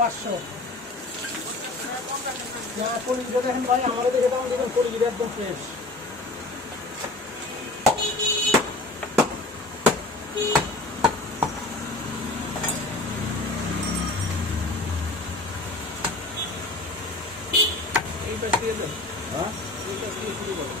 500 পলিশটা দেখেন ভাই, আমাদের দেখে দাম দেখেন, পলিশটা একদম ফ্রেশ। এই পাশ দিয়ে দেন, হ্যাঁ এই পাশ দিয়ে শুরু করো।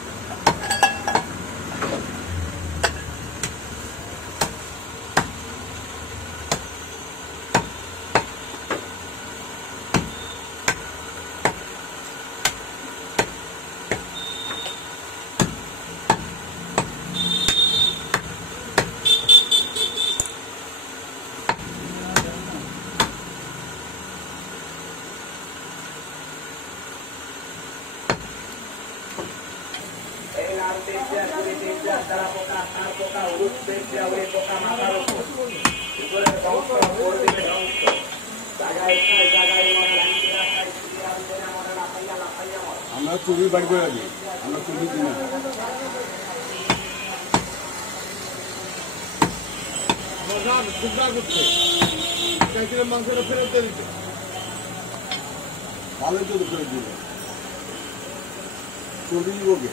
আমরা চুরি বাড়ি করে রাখি, আমরা চুরি দিই না। মাংসটা ফেরত দিয়ে দিতে ভালোই তো ফেরত দিবে, চুরি দিবকে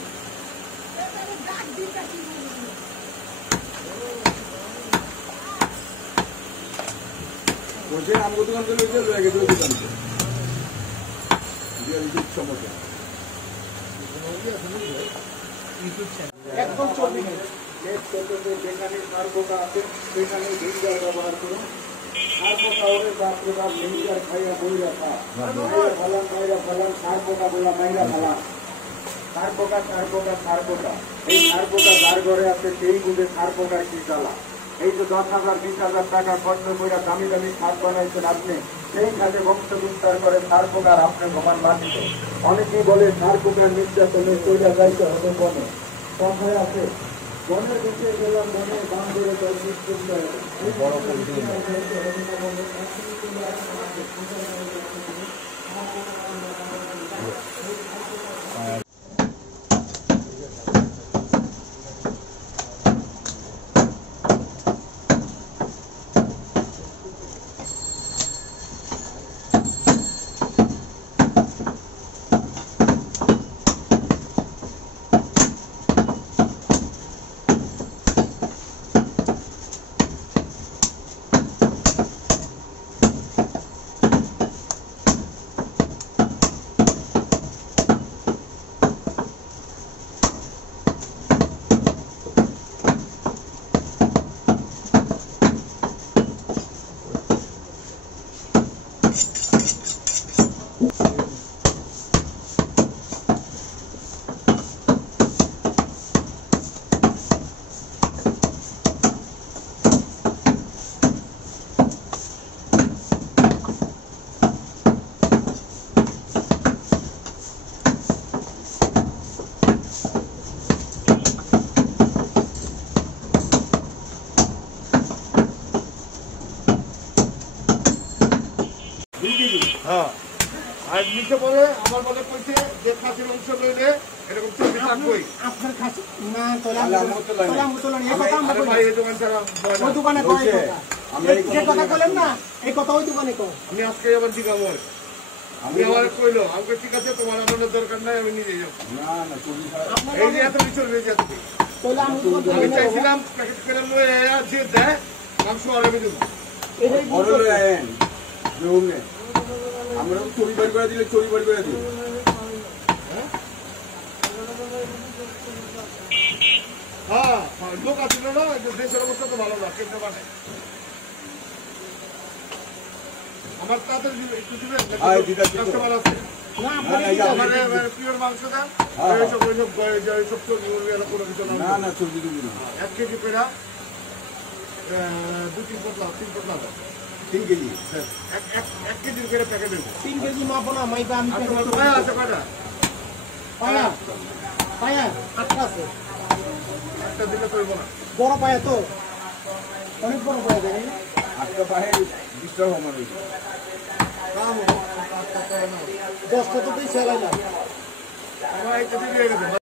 বলছেন আমগো দোকান করে লয়ে গেছে ওই দোকানকে সমস্যা একদম চলবে না। যেখানে সার পোকা আছে সেখানে ভিনেগার ব্যবহার করুন। সার পোকা হলে বাপ ভিনেগার খাইয়া বইরা খা, মাইরা ফেলান, সার পোকা বলা মাইরা ফেলান। সার পোকা সার পোকা সার পোকা, এই সার পোকা যার ঘরে আছে সেই বুঝে সার পোকার কি জ্বালা। এই তো 10,000 20,000 টাকা খরচ করে দামি দামি সার বানাইছেন আপনি, সেই কাজে বংশ বিস্তার করে সার পোকার আপনি ঘুমান মাটিতে। অনেকেই বলে সার পোকার নির্যাতনে চলে যাইতে হবে বনে, কথায় আছে বনের দিকে গেলাম বনে দাম করে হ্যাঁ। আর নিচে বলে আমার বলে কইছে যে খাসির অংশ লইলে এরকম চর্বি থাকবেই। আপনার খাসি না তোলা এই কথা আমরা ভাই এই দোকান ছাড়া ওই দোকানে কয় কথা, যে কথা বলেন না এই কথা ওই দোকানে কও। আমি আজকে আবার দিগাম আমি আমার কইলো আমাকে ঠিক আছে তোমার আমাদের দরকার নাই, আমি নিজে যাব। না না চর্বি ছাড়া এই যে এত কিছু রয়ে যাচ্ছে। তোলা আমি চাইছিলাম প্যাকেট করে লয়ে যে দেয় মাংস আরামে দেব। এই বড় লয়ে আইন জমে আমরা চুরি বাড়ি করে দিলে চুরি বাড়ি করে দিই। হ্যাঁ লোক আছে না, দেশের অবস্থা তো ভালো না, কেমনে বানায় আমার তাড়াতাড়ি একটু দিবেন কাস্টমার আছে পিওর মাংস দেন, এইসব চর্বি কোনো কিছু না না চর্বি দিবি না। 1 কেজি পেড়া 2-3 পোটলা 3 পোটলা 3 কেজি 1 কেজির করে প্যাকেট দেবো। 3 কেজি মাপো না মাইবা আমি পায়া আছে কয়টা? পায়া পায়া 8টা আছে, একটা দিলে করবো না। বড় পায়া তো অনেক বড় পায়া দেখেন, 8টা পায়ে 20 টাকা কমানো হয়েছে। 10টা তো তুই চালাই না আমার এই কেজি দিয়ে গেছে।